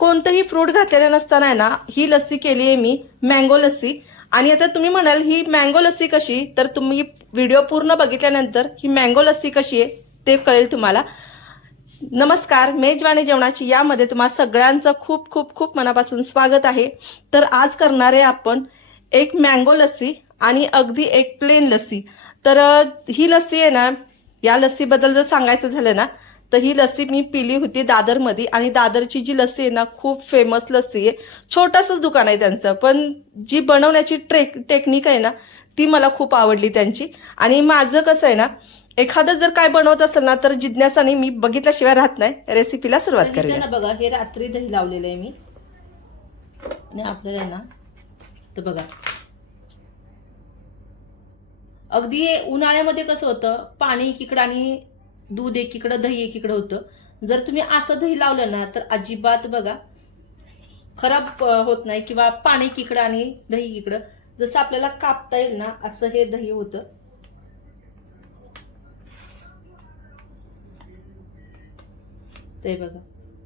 कोणतंही फ्रूट घातलेलं नसताना आहे ना ही लस्सी केली आहे मी मँगो लस्सी. आणि आता तुम्ही म्हणाल ही मँगो लस्सी कशी? तर तुम्ही व्हिडिओ पूर्ण बघितल्यानंतर ही मँगो लस्सी कशी आहे ते कळेल तुम्हाला. नमस्कार मेजवाणी जेवणाची यामध्ये तुम्हा सगळ्यांचं खूप खूप खूप मनापासून स्वागत आहे. तर आज करणार आहे आपण एक मँगो लस्सी आणि अगदी एक प्लेन लस्सी. तर ही लस्सी आहे ना या लस्सीबद्दल जर सांगायचं झालं ना तर ही लस्सी मी पिली होती दादरमध्ये. आणि दादरची जी लस्सी आहे ना खूप फेमस लस्सी आहे. छोटंसंच दुकान आहे त्यांचं पण जी बनवण्याची ट्रेक टेक्निक आहे ना ती मला खूप आवडली त्यांची. आणि माझं कसं आहे ना एखादं जर काय बनवत असेल ना तर जिज्ञासाने मी बघितल्याशिवाय राहत नाही. रेसिपीला सुरुवात ना बघा हे रात्री दही लावलेलं आहे मी. आणि आपल्याला ना तर बघा. अगदी उन्हाळ्यामध्ये कसं होतं पाणी एकीकडं आणि दूध एकीकडं दही एकीकडं होतं. जर तुम्ही असं दही लावलं ना तर अजिबात बघा खराब होत नाही किंवा पाणी एकीकडं आणि दही एकीकडं. जसं आपल्याला कापता येईल ना असं हे दही होतं. ते बघा.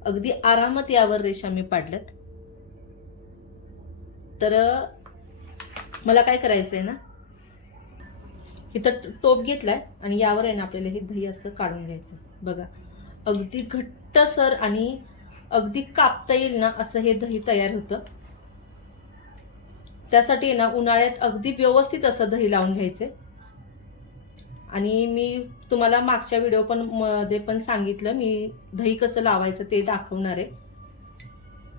अगदी आरामात यावर रेषा मी पाडल्यात. तर मला काय करायचंय ना इथं टोप घेतलाय आणि यावर आहे ना आपल्याला हे दही असं काढून घ्यायचं. बघा. अगदी घट्ट सर आणि अगदी कापता येईल ना असं हे दही तयार होतं. त्यासाठी ना उन्हाळ्यात अगदी व्यवस्थित असं दही लावून घ्यायचे. आणि मी तुम्हाला मागच्या व्हिडिओ पण मध्ये पण सांगितलं मी दही कसं लावायचं ते दाखवणार आहे.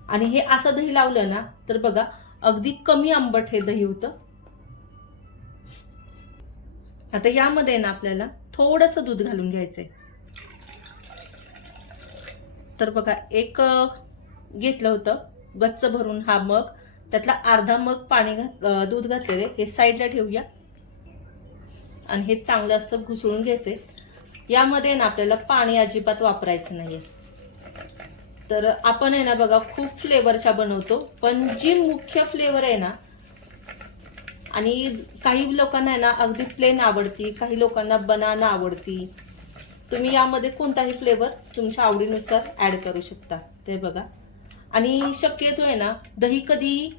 आणि हे असं दही लावलं ना तर बघा अगदी कमी आंबट हे दही होतं. आता यामध्ये ना आपल्याला थोडंसं दूध घालून घ्यायचं आहे तर बघा एक घेतलं होतं गच्च भरून हा मग त्यातला अर्धा मग पाणी घात दूध घातलेले हे साईडला ठेवूया. आणि हे चांगलं असं घुसळून घ्यायचे यामध्ये ना आपल्याला पाणी अजिबात वापरायचं नाही तर आपण आहे ना बघा खूप फ्लेवरच्या बनवतो पण जी मुख्य फ्लेवर आहे ना आणि काही लोकांना आहे ना अगदी प्लेन आवडती काही लोकांना बनाना आवडती. तुम्ही यामध्ये कोणताही फ्लेवर तुमच्या आवडीनुसार ॲड करू शकता. ते बघा. आणि शक्यतो आहे ना दही कधी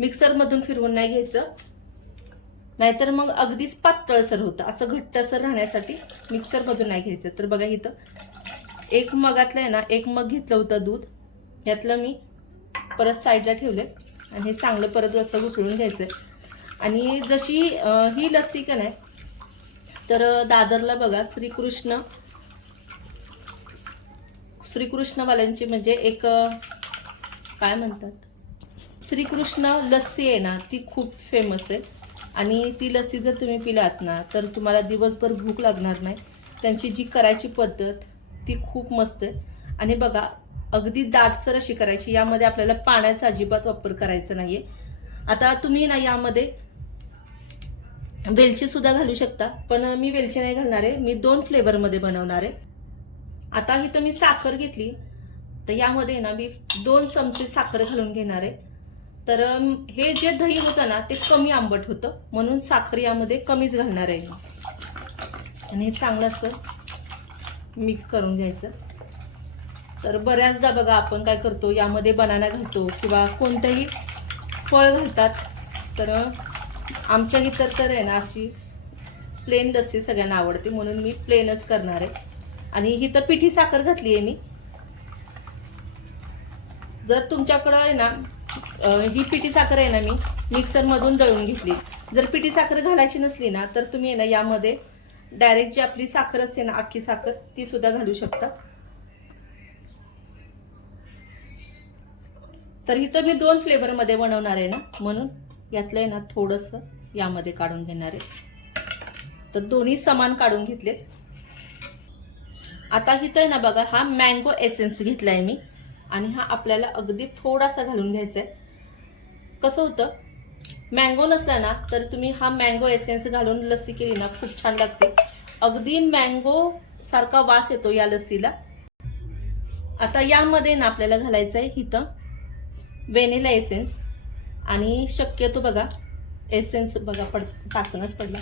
मिक्सरमधून फिरवून नाही घ्यायचं. नाहीतर मग अगदीच पातळसर होतं. असं घट्टसर राहण्यासाठी मिक्सरमधून नाही घ्यायचं. तर बघा इथं एक मगातलं आहे ना एक मग घेतलं होतं दूध. यातलं मी परत साईडला ठेवलं आणि हे चांगलं परत असं घुसळून घ्यायचं आणि जशी ही लस्सी का नाही तर दादरला बघा श्रीकृष्ण श्रीकृष्णवाल्यांची म्हणजे एक काय म्हणतात? श्रीकृष्ण लस्सी आहे ना ती खूप फेमस आहे. आणि ती लस्सी जर तुम्ही पिलात ना तर तुम्हाला दिवसभर भूक लागणार नाही. त्यांची जी करायची पद्धत ती खूप मस्त आहे. आणि बघा अगदी दाटसर अशी करायची यामध्ये आपल्याला पाण्याचा अजिबात वापर करायचा नाही आहे आता तुम्ही ना यामध्ये वेलची सुद्धा घालू शकता पण मी वेलची नाही घालणार आहे. मी दोन फ्लेवरमध्ये बनवणार आहे. आता इथं मी साखर घेतली. तर यामध्ये ना मी दोन चमचे साखर घालून घेणार आहे. तर हे जे दही होतं ना ते कमी आंबट होतं. म्हणून साखर यामध्ये कमीच घालणार आहे आणि हे चांगलं असं मिक्स करून घ्यायचं. तर बऱ्याचदा बघा आपण काय करतो यामध्ये बनाना घालतो किंवा कोणतंही फळ घालतात. तर आमच्या इतर तर आहे ना अशी प्लेन लस्सी सगळ्यांना आवडते म्हणून मी प्लेनच करणार आहे. आणि ही तर पिठी साखर घातली आहे मी. जर तुमच्याकडं आहे ना ही पिठी साखर आहे ना मी मिक्सरमधून दळून घेतली. जर पिठी साखर घालायची नसली ना तर तुम्ही आहे ना यामध्ये डायरेक्ट जी आपली साखर असते ना अख्खी साखर ती सुद्धा घालू शकता. तर इथं मी दोन फ्लेवरमध्ये बनवणार आहे ना म्हणून. यातलं आहे ना थोडंसं यामध्ये काढून घेणार आहे. तर दोन्ही समान काढून घेतलेत. आता इथं आहे ना बघा हा मँगो एसेन्स घेतलाय मी. आणि हा आपल्याला अगदी थोडासा घालून घ्यायचा आहे. कसं होतं? मँगो नसला ना तर तुम्ही हा मँगो एसेन्स घालून लस्सी केली ना खूप छान लागते. अगदी मँगो सारखा वास येतो या लस्सीला. आता यामध्ये ना आपल्याला घालायचं आहे इथं व्हेनिला एसेन्स आणि शक्यतो बघा एसेन्स बघा पड टाकूनच पडला.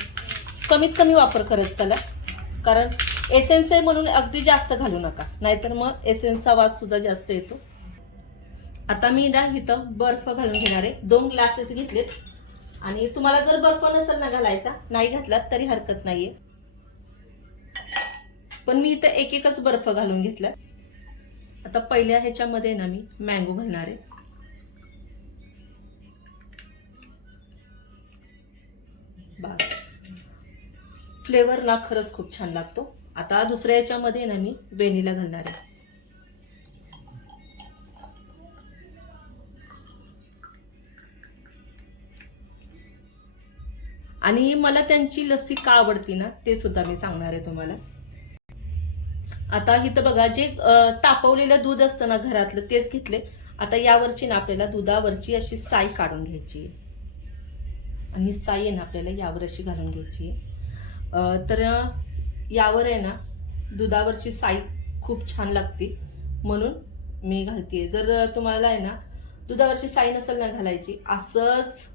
कमीत कमी वापर करत चला. कारण एसेन्स आहे म्हणून अगदी जास्त घालू नका. नाहीतर मग एसेन्सचा वास सुद्धा जास्त येतो. आता मी ना इथं बर्फ घालून घेणार आहे. दोन ग्लासेस घेतलेत. आणि तुम्हाला जर बर्फ नसेल ना घालायचा नाही घातलात तरी हरकत नाही आहे पण मी इथं एक एकच बर्फ घालून घेतला आता पहिल्या ह्याच्यामध्ये ना मी मँगो घालणार आहे. फ्लेवर ना खरंच खूप छान लागतो. आता दुसऱ्या याच्यामध्ये ना मी वेनिला घालणार आहे. आणि मला त्यांची लस्सी का आवडती ना ते सुद्धा मी सांगणार आहे तुम्हाला. आता इथं बघा जे तापवलेलं दूध असतं ना घरातलं तेच घेतले. आता यावरची ना आपल्याला दुधावरची अशी साई काढून घ्यायची आहे. आणि साई आहे ना आपल्याला यावर अशी घालून घ्यायची आहे. तर यावर आहे ना दुधावरची साई खूप छान लागते. म्हणून मी घालते जर तुम्हाला आहे ना दुधावरची साई नसेल ना घालायची असंच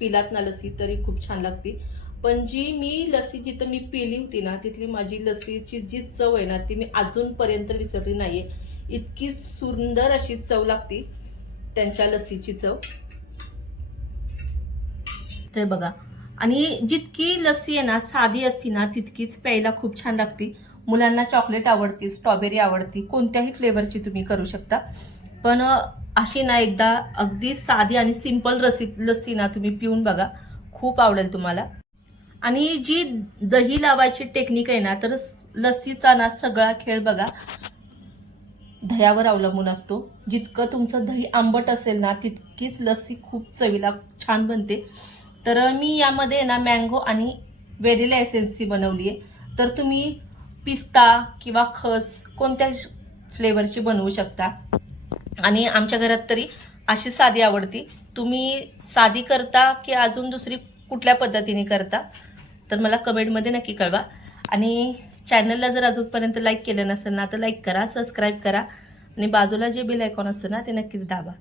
पिलात ना लसी तरी खूप छान लागते. पण जी मी लसी जिथं मी पिली होती ना तिथली माझी लसीची जी चव आहे ना ती मी अजूनपर्यंत विसरली नाही आहे इतकी सुंदर अशी चव लागती त्यांच्या लसीची चव. ते बघा आणि जितकी लस्सी आहे ना साधी असती ना तितकीच प्यायला खूप छान लागते. मुलांना चॉकलेट आवडती स्ट्रॉबेरी आवडती कोणत्याही फ्लेवरची तुम्ही करू शकता. पण अशी ना एकदा अगदी साधी आणि सिंपल रसी लस्सी ना तुम्ही पिऊन बघा. खूप आवडेल तुम्हाला. आणि जी दही लावायची टेक्निक आहे ना तर लस्सीचा ना सगळा खेळ बघा. दह्यावर अवलंबून असतो. जितकं तुमचं दही आंबट असेल ना तितकीच लस्सी खूप चवीला छान बनते. तर मी यामध्ये ना मँगो आणि व्हेनिला एसेन्सी बनवली आहे. तर तुम्ही पिस्ता किंवा खस कोणत्या फ्लेवरची बनवू शकता. आणि आमच्या घरात तरी अशी साधी आवडती. तुम्ही साधी करता की अजून दुसरी कुठल्या पद्धतीने करता? तर मला कमेंटमध्ये नक्की कळवा. आणि चॅनलला जर अजूनपर्यंत लाईक केलं नसेल ना तर लाईक करा सबस्क्राईब करा. आणि बाजूला जे बिल आयकॉन असतं ना ते नक्कीच दाबा.